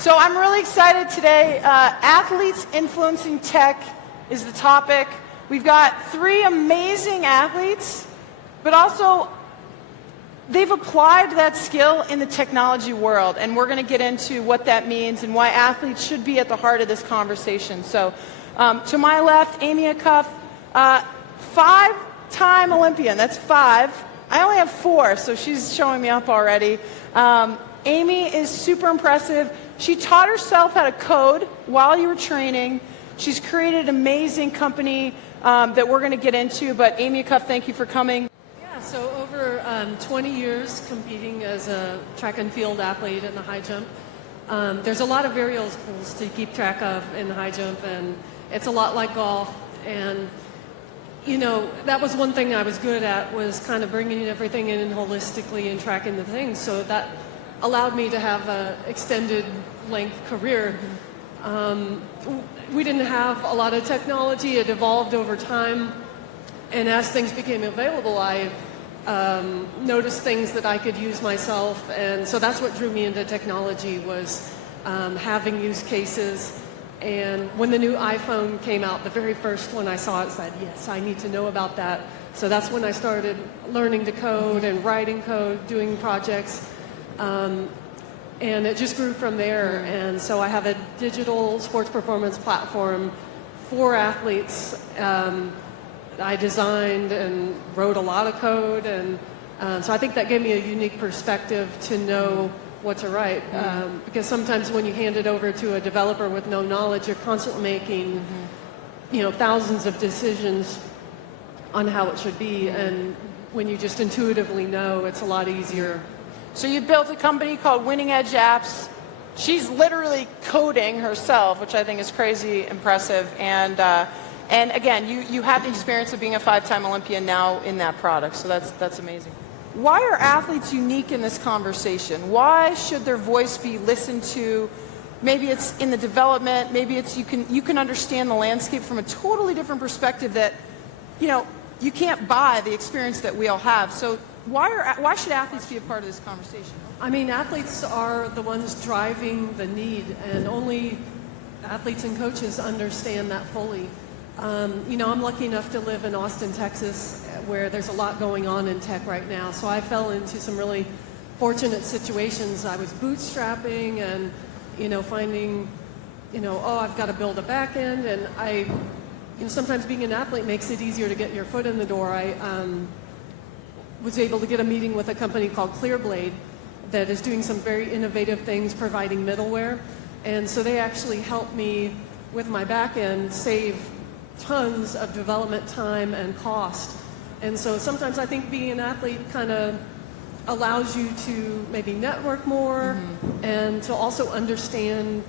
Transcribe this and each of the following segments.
So I'm really excited today. Athletes influencing tech is the topic. We've got three amazing athletes, but also they've applied that skill in the technology world, and we're going to get into what that means and why athletes should be at the heart of this conversation. So to my left, Amy Acuff, five-time Olympian. That's five. I only have four, so she's showing me up already. Amy is super impressive. She taught herself how to code while you were training. She's created an amazing company that we're going to get into. But Amy Acuff, thank you for coming. Yeah, so over 20 years competing as a track and field athlete in the high jump. There's a lot of variables to keep track of in the high jump, and it's a lot like golf. And you know, that was one thing I was good at, was kind of bringing everything in holistically and tracking the things. So that allowed me to have an extended length career. We didn't have a lot of technology. It evolved over time. And as things became available, I noticed things that I could use myself. And so that's what drew me into technology, was having use cases. And when the new iPhone came out, the very first one I saw, it said, yes, I need to know about that. So that's when I started learning to code and writing code, doing projects. And it just grew from there. And so I have a digital sports performance platform for athletes. I designed and wrote a lot of code. And so I think that gave me a unique perspective to know what to write. Because sometimes when you hand it over to a developer with no knowledge, you're constantly making thousands of decisions on how it should be. And when you just intuitively know, it's a lot easier. So you built a company called Winning Edge Apps. She's literally coding herself, which I think is crazy impressive. And again, you have the experience of being a five-time Olympian now in that product, so that's amazing. Why are athletes unique in this conversation? Why should their voice be listened to? Maybe it's in the development. Maybe it's you can understand the landscape from a totally different perspective that you can't buy the experience that we all have. So why should athletes be a part of this conversation? I mean, athletes are the ones driving the need, and only athletes and coaches understand that fully. I'm lucky enough to live in Austin, Texas, where there's a lot going on in tech right now. So I fell into some really fortunate situations. I was bootstrapping and, finding, I've got to build a back end. And sometimes being an athlete makes it easier to get your foot in the door. I was able to get a meeting with a company called ClearBlade that is doing some very innovative things, providing middleware. And so they actually helped me with my back end save tons of development time and cost. And so sometimes I think being an athlete kind of allows you to maybe network more and to also understand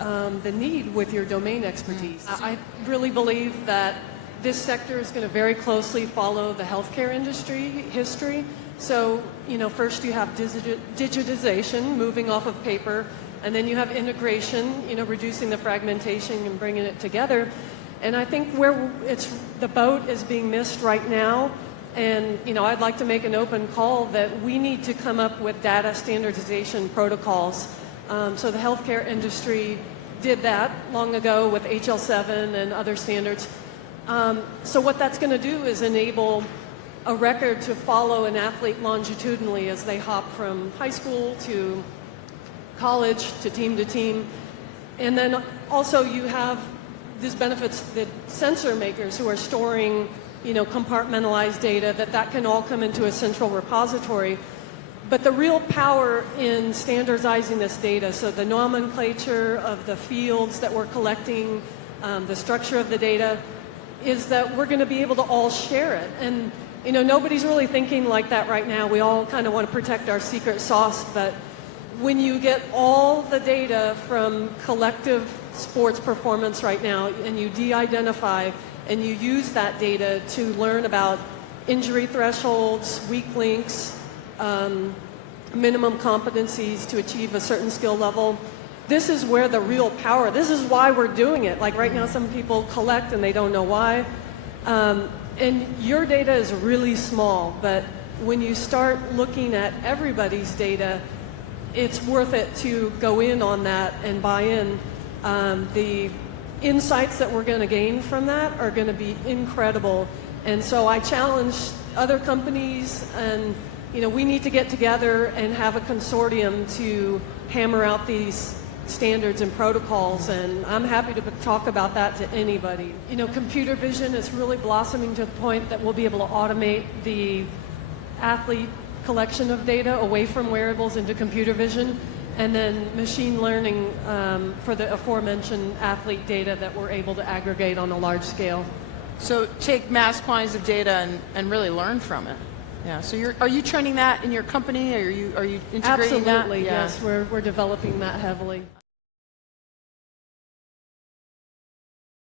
the need with your domain expertise. I really believe that this sector is going to very closely follow the healthcare industry history. So, first you have digitization, moving off of paper, and then you have integration, reducing the fragmentation and bringing it together. And I think where the boat is being missed right now, and I'd like to make an open call that we need to come up with data standardization protocols. So the healthcare industry did that long ago with HL7 and other standards. So what that's going to do is enable a record to follow an athlete longitudinally as they hop from high school to college to team. And then also you have these benefits that sensor makers who are storing, compartmentalized data, that can all come into a central repository. But the real power in standardizing this data, so the nomenclature of the fields that we're collecting, the structure of the data, is that we're going to be able to all share it. And nobody's really thinking like that right now. We all kind of want to protect our secret sauce, but when you get all the data from collective sports performance right now and you de-identify and you use that data to learn about injury thresholds, weak links, minimum competencies to achieve a certain skill level, this is where the real power, this is why we're doing it. Like right now some people collect and they don't know why. And your data is really small, but when you start looking at everybody's data, it's worth it to go in on that and buy in. The insights that we're going to gain from that are going to be incredible. And so I challenge other companies, and we need to get together and have a consortium to hammer out these standards and protocols, and I'm happy to talk about that to anybody. Computer vision is really blossoming to the point that we'll be able to automate the athlete collection of data away from wearables into computer vision, and then machine learning for the aforementioned athlete data that we're able to aggregate on a large scale. So take mass quantities of data and really learn from it. Yeah. So are you training that in your company? Or are you integrating that? Absolutely, yes. We're developing that heavily.